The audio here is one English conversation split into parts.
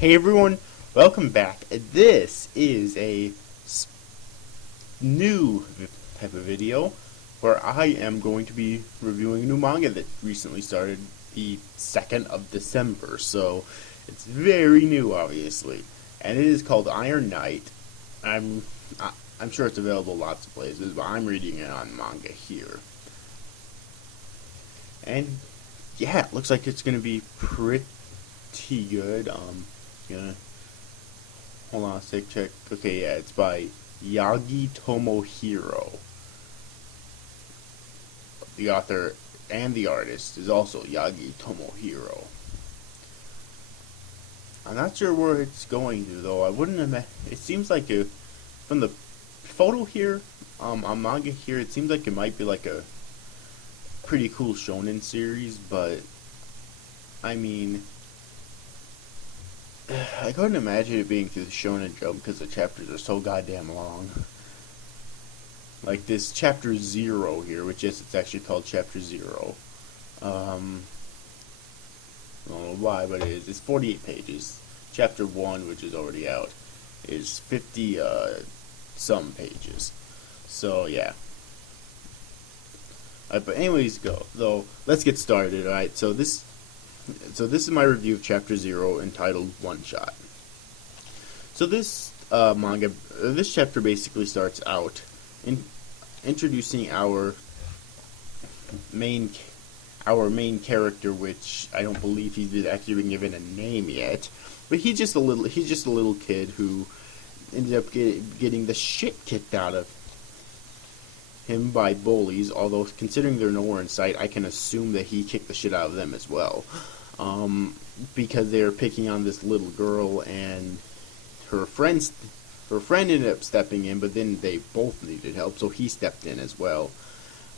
Hey everyone, welcome back. This is a new type of video where I am going to be reviewing a new manga that recently started the 2nd of December. So it's very new, obviously, and it is called Iron Knight. I'm sure it's available lots of places, but I'm reading it on Manga here. And yeah, it looks like it's going to be pretty good. Gonna hold on a sec, check. Okay, yeah, it's by Yagi Tomohiro. The author and the artist is also Yagi Tomohiro. I'm not sure where it's going to, though. I wouldn't imagine. It seems like from the photo here, on Manga here, it seems like it might be like a pretty cool shonen series, but I mean, I couldn't imagine it being through the Shonen Jump because the chapters are so goddamn long. Like this chapter 0 here, which is, it's actually called chapter 0. I don't know why, but it is. It's 48 pages. Chapter 1, which is already out, is 50 some pages. So yeah. But anyways, let's get started. Alright, so this is my review of Chapter 0 entitled One Shot. So this this chapter basically starts out introducing our main character, which I don't believe he's actually been given a name yet. But he's just a little kid who ended up getting the shit kicked out of him by bullies, although considering they're nowhere in sight, I can assume that he kicked the shit out of them as well. Because they were picking on this little girl, and her friend ended up stepping in, but then they both needed help, so he stepped in as well.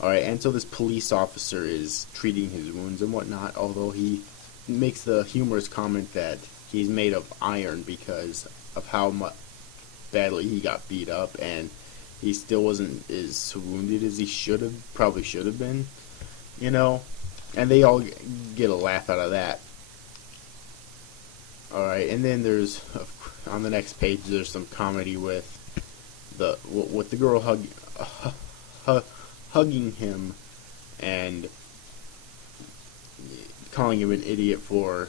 Alright, and so this police officer is treating his wounds and whatnot, although he makes the humorous comment that he's made of iron because of how badly he got beat up, and he still wasn't as wounded as he probably should have been, you know? And they all get a laugh out of that. Alright, and then there's, on the next page, there's some comedy with the girl hugging him and calling him an idiot for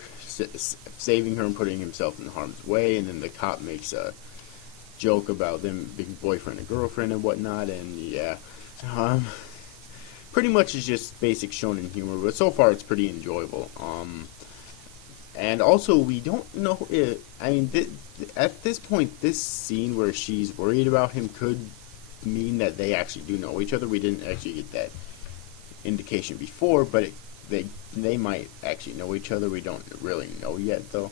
saving her and putting himself in harm's way, and then the cop makes a joke about them being boyfriend and girlfriend and whatnot, and yeah, pretty much it's just basic shonen humor, but so far it's pretty enjoyable. And also we don't know if, I mean, at this point, this scene where she's worried about him could mean that they actually do know each other. We didn't actually get that indication before, but they might actually know each other. We don't really know yet, though.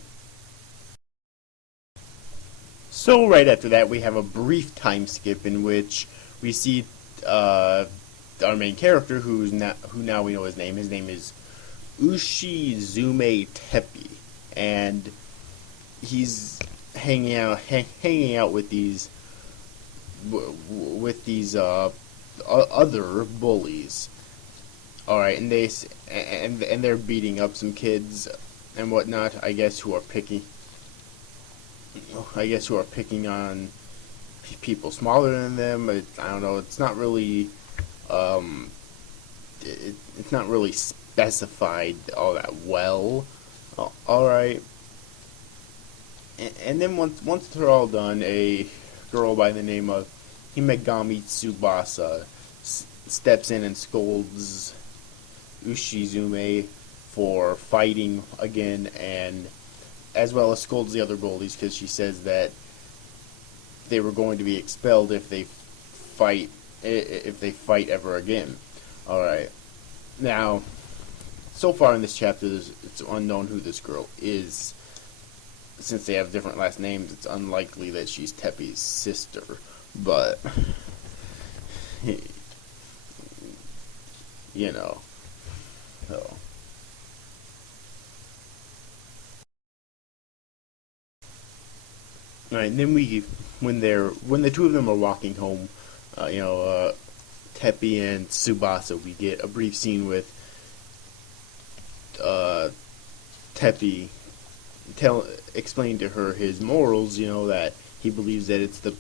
So right after that, we have a brief time skip in which we see our main character, who now we know his name. His name is Ushizume Tepe, and he's hanging out with these other bullies. All right, and they're beating up some kids and whatnot. I guess who are picking on people smaller than them. I don't know. It's not really it's not really specified all that well. All right. And then once they're all done, a girl by the name of Himegami Tsubasa steps in and scolds Ushizume for fighting again, and as well as scolds the other bullies because she says that they were going to be expelled if they fight ever again. All right. Now, so far in this chapter, it's unknown who this girl is. Since they have different last names, it's unlikely that she's Tepe's sister, but you know. So. Alright, and then when the two of them are walking home, Tepe and Tsubasa, we get a brief scene with Tepe explain to her his morals, that he believes that it's the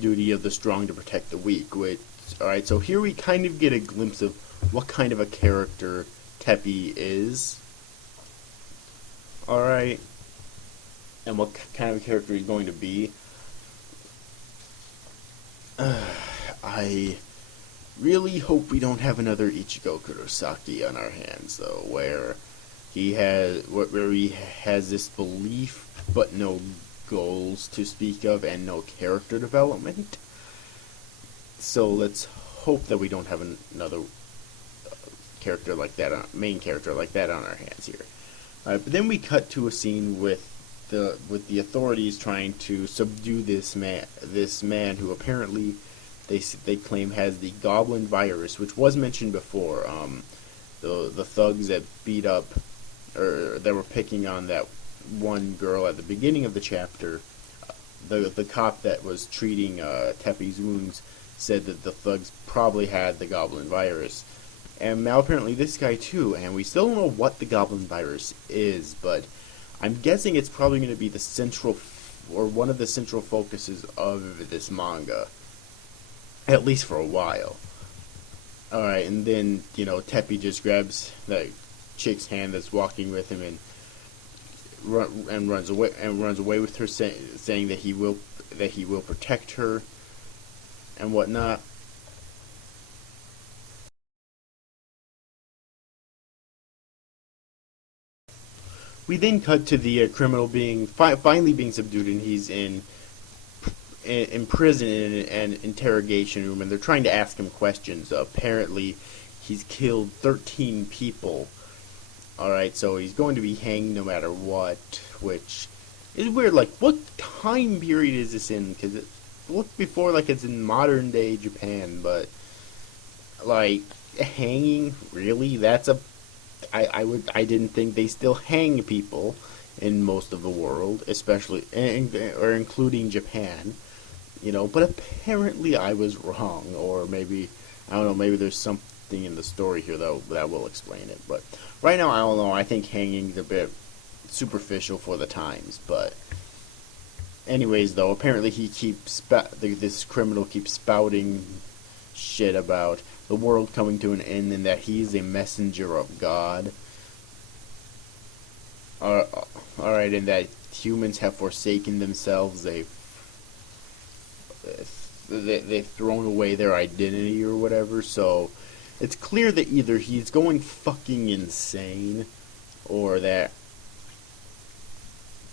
duty of the strong to protect the weak. Which, alright, so here we kind of get a glimpse of what kind of a character Pepe is. Alright, and what kind of character he's going to be. I really hope we don't have another Ichigo Kurosaki on our hands, though, where he has this belief but no goals to speak of and no character development. So let's hope that we don't have another character like that, main character like that on our hands here. But then we cut to a scene with the authorities trying to subdue this man who apparently they claim has the Goblin Virus, which was mentioned before. The thugs that beat up, or that were picking on that one girl at the beginning of the chapter, the cop that was treating Tepe's wounds said that the thugs probably had the Goblin Virus. And now apparently this guy too, and we still don't know what the Goblin Virus is, but I'm guessing it's probably going to be the central, or one of the central focuses of this manga, at least for a while. Alright, and then, Tepe just grabs that chick's hand that's walking with him and runs away with her, saying that he will protect her and whatnot. We then cut to the criminal being finally being subdued, and he's in prison in an interrogation room, and they're trying to ask him questions. Apparently, he's killed 13 people. Alright, so he's going to be hanged no matter what, which is weird. Like, what time period is this in? Because it looked before like it's in modern day Japan, but like, hanging, really? That's a I didn't think they still hang people in most of the world, especially or including Japan, but apparently I was wrong, or maybe I don't know, maybe there's something in the story here though that will explain it. But right now I don't know. I think hanging's a bit superficial for the times, but anyways, though, apparently he this criminal keeps spouting shit about the world coming to an end and that he's a messenger of God. Alright, and that humans have forsaken themselves. They've thrown away their identity or whatever. So it's clear that either he's going fucking insane or that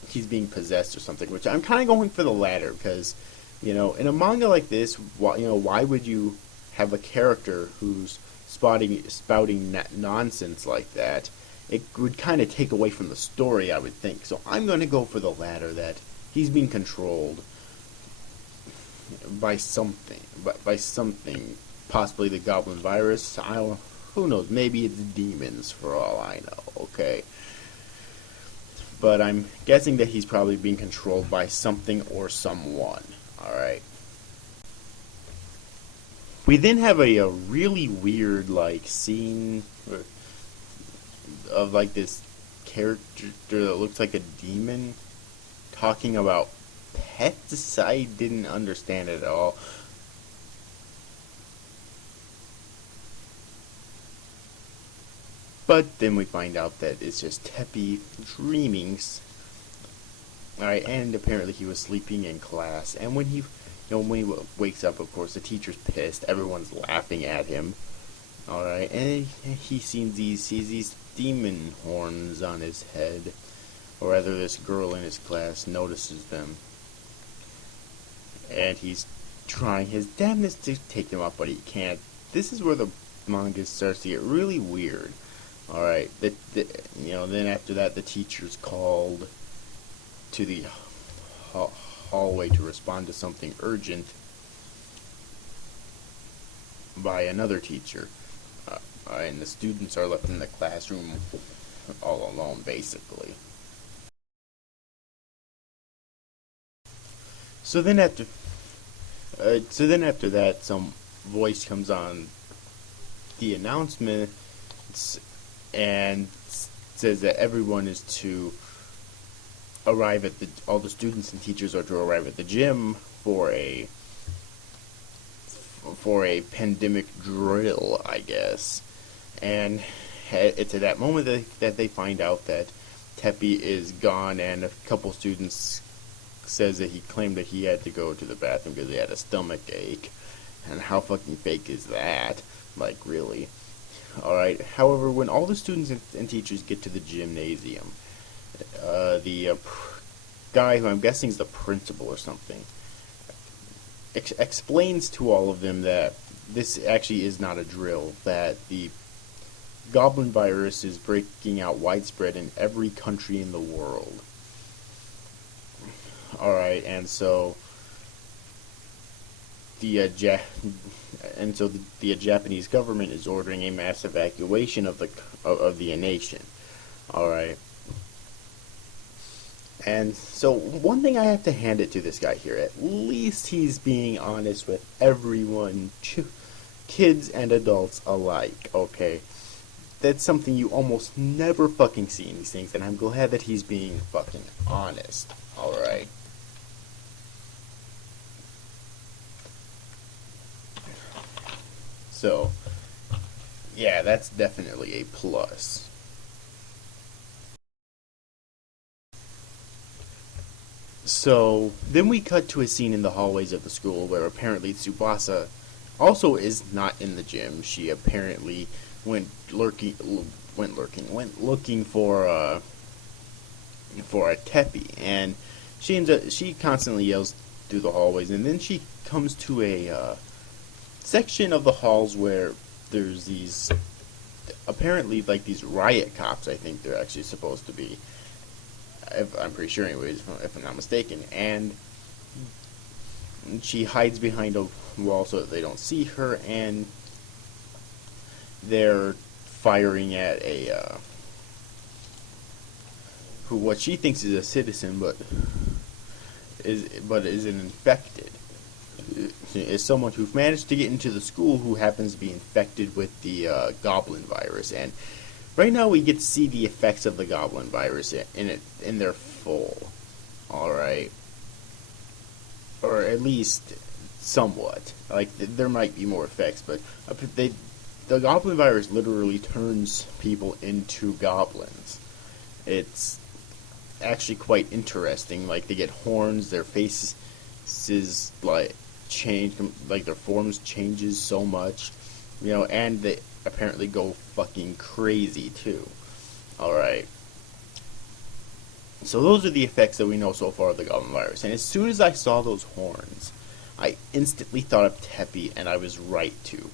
he's being possessed or something, which I'm kind of going for the latter, because in a manga like this, why would you have a character who's spouting nonsense like that? It would kind of take away from the story, I would think. So I'm going to go for the latter, that he's being controlled by something, possibly the Goblin Virus. Who knows? Maybe it's demons for all I know. Okay, but I'm guessing that he's probably being controlled by something or someone. All right. We then have a really weird scene of this character that looks like a demon talking about pets. I didn't understand it at all. But then we find out that it's just Tepe dreaming. Alright, and apparently he was sleeping in class, and when he wakes up, of course, the teacher's pissed. Everyone's laughing at him. Alright, and he sees these demon horns on his head. Or rather, this girl in his class notices them. And he's trying his damnedest to take them off, but he can't. This is where the manga starts to get really weird. Alright, then after that, the teacher's called to the hallway to respond to something urgent by another teacher. And the students are left in the classroom all alone, basically. So then after that, some voice comes on the announcement and says that everyone is to arrive at all the students and teachers are to arrive at the gym for a pandemic drill, I guess. And it's at that moment that they find out that Tepe is gone, and a couple students says that he claimed that he had to go to the bathroom because he had a stomach ache. And how fucking fake is that? Like, really? Alright, however, when all the students and teachers get to the gymnasium, the guy, who I'm guessing is the principal or something, explains to all of them that this actually is not a drill, that the Goblin Virus is breaking out widespread in every country in the world. Alright, and so the Japanese government is ordering a mass evacuation of the nation. Alright. And so one thing I have to hand it to this guy here, at least he's being honest with everyone, kids and adults alike, okay? That's something you almost never fucking see in these things, and I'm glad that he's being fucking honest. Alright. So, yeah, that's definitely a plus. So, then we cut to a scene in the hallways of the school where apparently Tsubasa also is not in the gym. She apparently went looking for a Tepe, and she constantly yells through the hallways, and then she comes to a section of the halls where there's these, apparently, like, these riot cops, I think they're actually supposed to be. I'm pretty sure anyways, if I'm not mistaken. And she hides behind a wall so that they don't see her, and they're firing at what she thinks is a citizen, but is an infected. Is someone who managed to get into the school who happens to be infected with the Goblin Virus. And right now we get to see the effects of the Goblin Virus in their full. Alright. Or at least somewhat. Like, there might be more effects, but the Goblin Virus literally turns people into goblins. It's actually quite interesting. Like, they get horns, their faces like change, like their forms changes so much, you know, and they apparently go fucking crazy too. Alright. So those are the effects that we know so far of the Goblin Virus, and as soon as I saw those horns, I instantly thought of Tepe, and I was right to.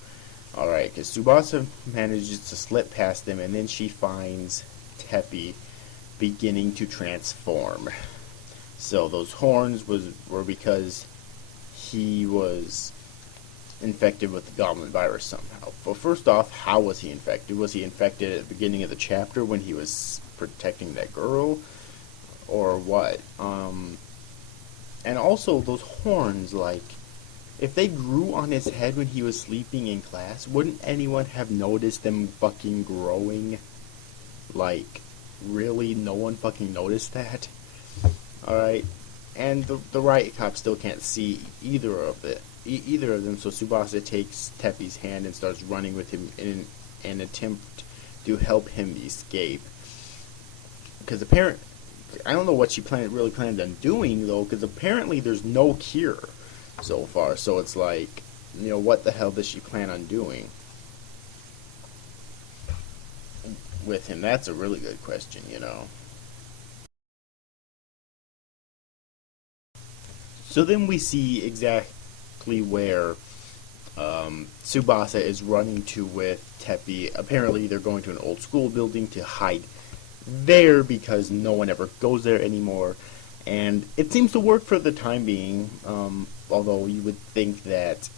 Alright, because Tsubasa manages to slip past them, and then she finds Tepe beginning to transform. So those horns were because he was infected with the Goblin Virus somehow. Well, first off, how was he infected? Was he infected at the beginning of the chapter when he was protecting that girl? Or what? And also, those horns, like, if they grew on his head when he was sleeping in class, wouldn't anyone have noticed them fucking growing? Like, really? No one fucking noticed that? Alright? And the riot cops still can't see either of them, so Tsubasa takes Tepe's hand and starts running with him in an attempt to help him escape. Because I don't know what she really planned on doing, though, because apparently there's no cure so far, so it's like, you know, what the hell does she plan on doing with him? That's a really good question, you know. So then we see exactly where Tsubasa is running to with Tepe. Apparently they're going to an old school building to hide there because no one ever goes there anymore. And it seems to work for the time being, although you would think that,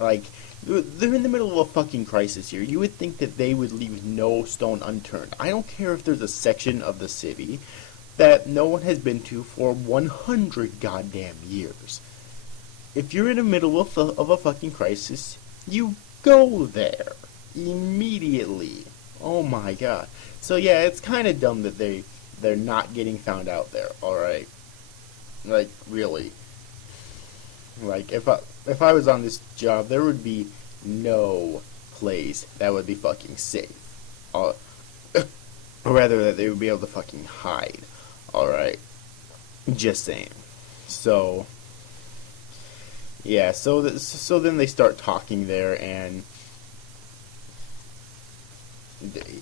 like, they're in the middle of a fucking crisis here. You would think that they would leave no stone unturned. I don't care if there's a section of the city that no one has been to for 100 goddamn years. If you're in the middle of a fucking crisis, you go there immediately. Oh my god. So yeah, it's kind of dumb that they they're not getting found out there. All right, like really, like if I was on this job, there would be no place that would be fucking safe. Uh, or rather, that they would be able to fucking hide. All right, just saying. So yeah, so then they start talking there, and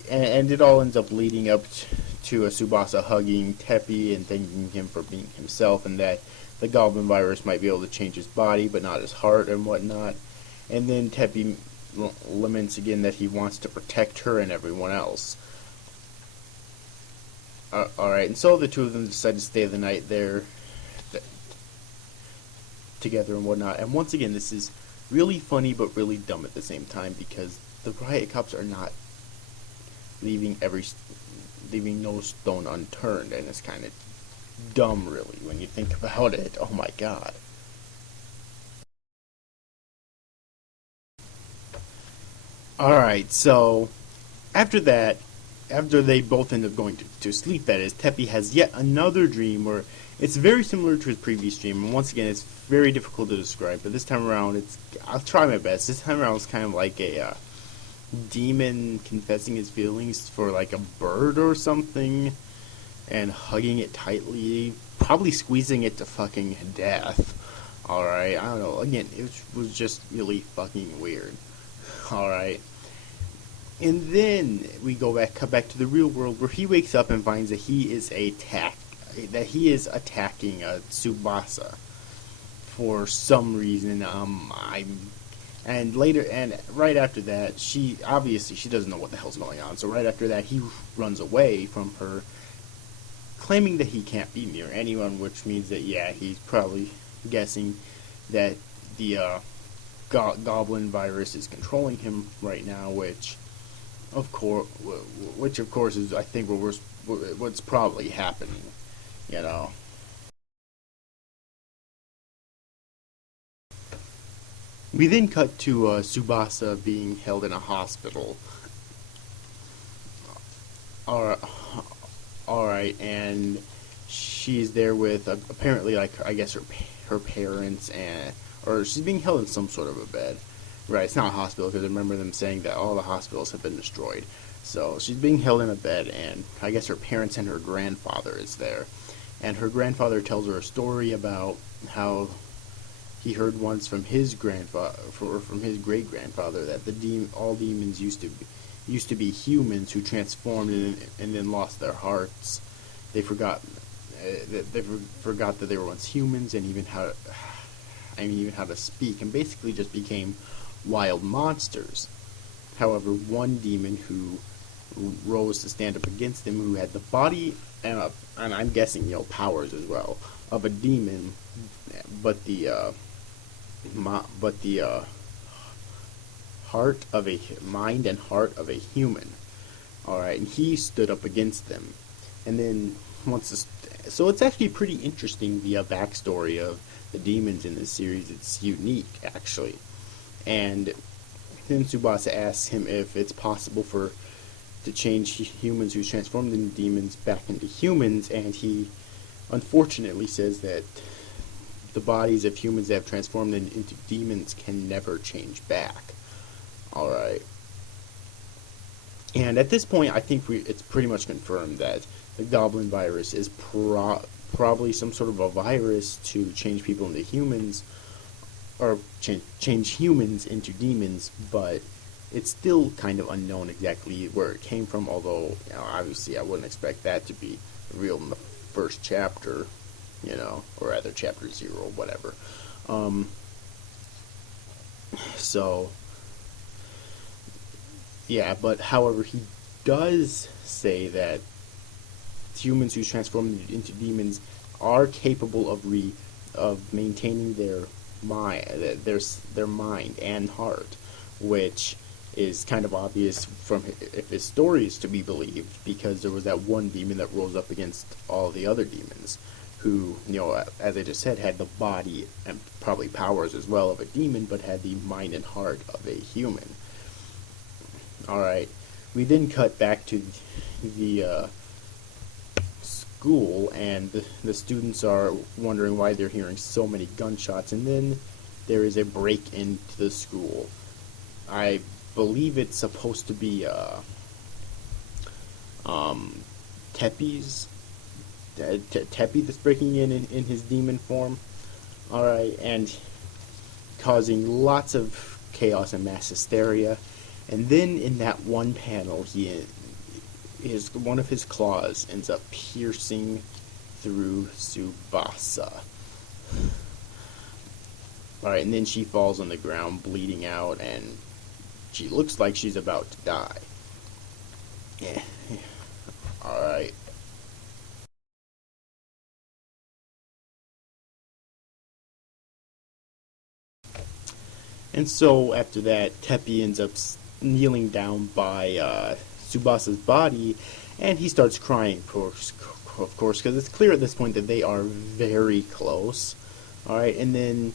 it all ends up leading up to a Tsubasa hugging Teppy and thanking him for being himself, and that the Goblin Virus might be able to change his body but not his heart and whatnot. And then Teppy laments again that he wants to protect her and everyone else. Alright, and so the two of them decide to stay the night there together and whatnot. And once again, this is really funny but really dumb at the same time, because the riot cops are not leaving no stone unturned, and it's kind of dumb, really, when you think about it. Oh my god. Alright, so after that, after they both end up going to sleep, that is, Teppy has yet another dream where it's very similar to his previous dream, and once again, it's very difficult to describe, but this time around, I'll try my best. This time around, it's kind of like a demon confessing his feelings for like a bird or something, and hugging it tightly, probably squeezing it to fucking death. Alright, I don't know, again, it was just really fucking weird. Alright. And then we cut back to the real world, where he wakes up and finds that he is attacking Tsubasa for some reason. And right after that, she doesn't know what the hell's going on. So right after that, he runs away from her, claiming that he can't be near anyone, which means that he's probably guessing that the Goblin Virus is controlling him right now, which of course is, I think, what's probably happening, you know. We then cut to Tsubasa being held in a hospital. Alright, and she's there with apparently, like, I guess her parents, or she's being held in some sort of a bed. Right, it's not a hospital, because I remember them saying that all the hospitals have been destroyed. So she's being held in a bed, and I guess her parents and her grandfather is there. And her grandfather tells her a story about how he heard once from his grandfather, or from his great grandfather, that all demons used to be humans who transformed and then lost their hearts. They forgot that they were once humans, and even how to speak, and basically just became wild monsters. However, one demon who rose to stand up against them, who had the body and I'm guessing powers as well of a demon, but the mind and heart of a human. Alright, and he stood up against them. And then so it's actually pretty interesting, the backstory of the demons in this series. It's unique, actually. And then Tsubasa asks him if it's possible to change humans who's transformed into demons back into humans, and he unfortunately says that the bodies of humans that have transformed into demons can never change back. Alright. And at this point, I think it's pretty much confirmed that the Goblin Virus is probably some sort of a virus to change people into humans, or change humans into demons, but it's still kind of unknown exactly where it came from, although, obviously I wouldn't expect that to be revealed in the first chapter, or rather chapter 0, whatever. So, yeah, but however, he does say that humans who transform into demons are capable of maintaining their mind and heart, which is kind of obvious from if his story is to be believed, because there was that one demon that rose up against all the other demons, who, as I just said, had the body and probably powers as well of a demon, but had the mind and heart of a human. Alright, we then cut back to the school, and the students are wondering why they're hearing so many gunshots, and then there is a break into the school. I believe it's supposed to be Tepe's Tepe that's breaking in his demon form. Alright, and causing lots of chaos and mass hysteria. And then in that one panel, one of his claws ends up piercing through Tsubasa. Alright, and then she falls on the ground bleeding out, and she looks like she's about to die. Yeah. Alright. And so after that, Tepe ends up kneeling down by Tsubasa's body, and he starts crying, of course, because it's clear at this point that they are very close. Alright, and then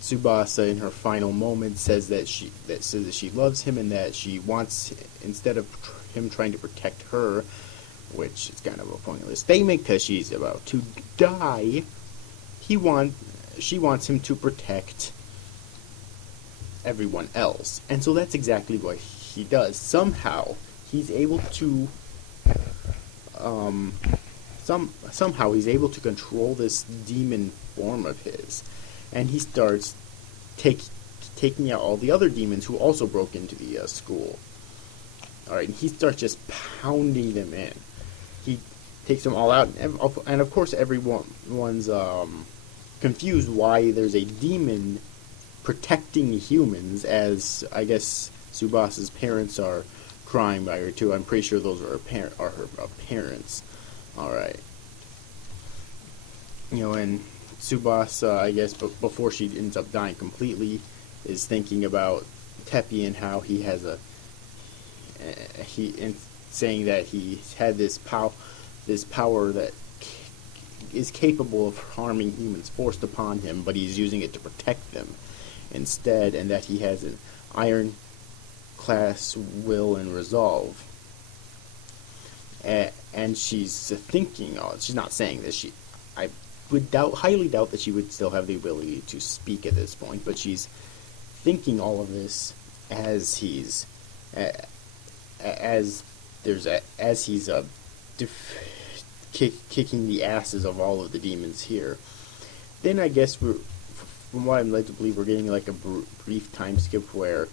Tsubasa, in her final moment, says that she loves him, and that she wants, instead of him trying to protect her, which is kind of a pointless statement because she's about to die, she wants him to protect everyone else. And so that's exactly what he does. Somehow he's able to somehow he's able to control this demon form of his, and he starts taking out all the other demons who also broke into the school. Alright, and he starts just pounding them in. He takes them all out, and of course everyone's confused why there's a demon protecting humans, as I guess Tsubasa's parents are crying by her too. I'm pretty sure those are her parents. Alright. And Tsubasa, I guess, before she ends up dying completely, is thinking about Tepe and how he has saying that he had this power that is capable of harming humans forced upon him, but he's using it to protect them instead, and that he has an iron-class will and resolve. And she's thinking, she's not saying this, I would highly doubt that she would still have the ability to speak at this point, but she's thinking all of this as he's kicking the asses of all of the demons here. Then I guess from what I'm led to believe, we're getting like a brief time skip where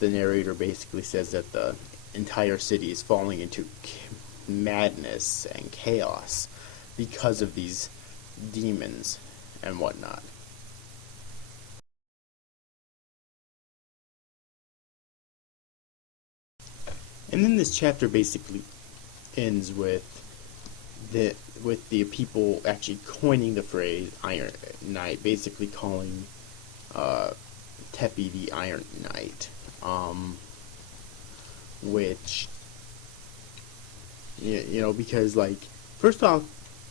the narrator basically says that the entire city is falling into madness and chaos because of these demons and whatnot. And then this chapter basically ends with the people actually coining the phrase Iron Knight, basically calling Tepe the Iron Knight, which because, like, first off,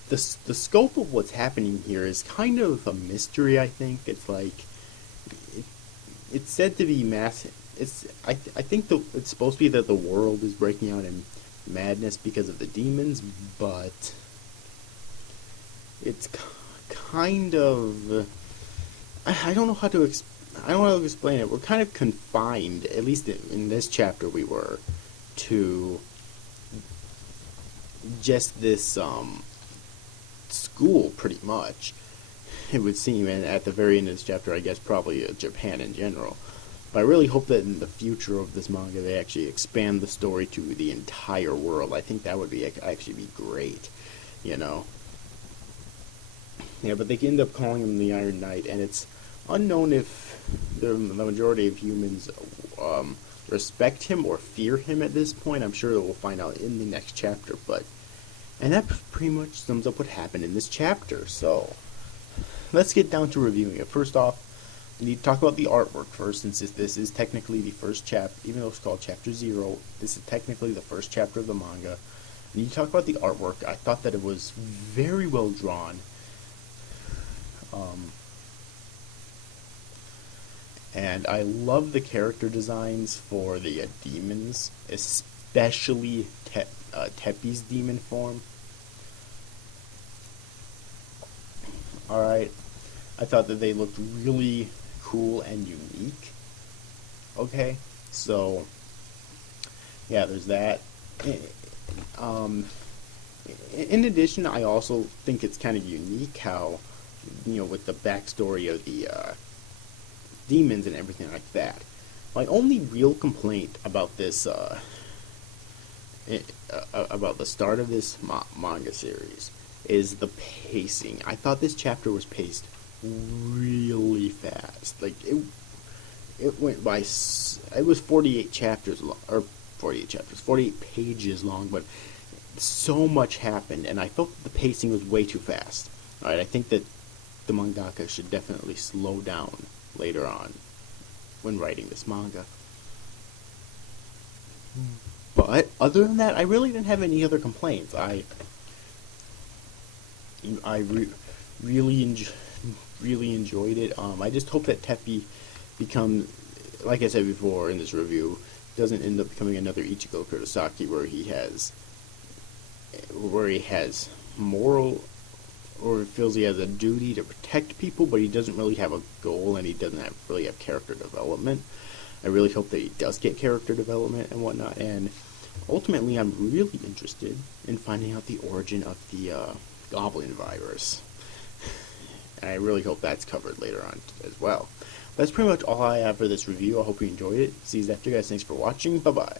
the scope of what's happening here is kind of a mystery. I think it's like it's said to be massive. I think it's supposed to be that the world is breaking out in madness because of the demons, but it's kind of I don't know how to explain it. We're kind of confined, at least in this chapter we were, to just this school, pretty much, it would seem, and at the very end of this chapter, I guess probably Japan in general. But I really hope that in the future of this manga they actually expand the story to the entire world. I think that would actually be great, Yeah, but they end up calling him the Iron Knight, and it's unknown if the majority of humans respect him or fear him at this point. I'm sure that we'll find out in the next chapter, and that pretty much sums up what happened in this chapter. So let's get down to reviewing it. First off, we need to talk about the artwork first, since this is technically the first chapter. Even though it's called Chapter 0, this is technically the first chapter of the manga. We need to talk about the artwork. I thought that it was very well drawn. And I love the character designs for the demons, especially Tepe's demon form. Alright, I thought that they looked really cool and unique. Okay, so yeah, there's that. In addition, I also think it's kind of unique how, with the backstory of the demons and everything like that. My only real complaint about this, about the start of this manga series, is the pacing. I thought this chapter was paced really fast. Like it went by. It was 48 chapters long, or 48 pages long, but so much happened, and I felt the pacing was way too fast. Alright, I think that the mangaka should definitely slow down later on when writing this manga. But other than that, I really didn't have any other complaints. I really enjoyed it. I just hope that Tepe becomes, like I said before in this review, doesn't end up becoming another Ichigo Kurosaki where he has moral, or feels he has a duty to protect people, but he doesn't really have a goal, and he doesn't really have character development. I really hope that he does get character development and whatnot, and ultimately I'm really interested in finding out the origin of the Goblin Virus. And I really hope that's covered later on as well. That's pretty much all I have for this review. I hope you enjoyed it. See you after, guys. Thanks for watching. Bye-bye.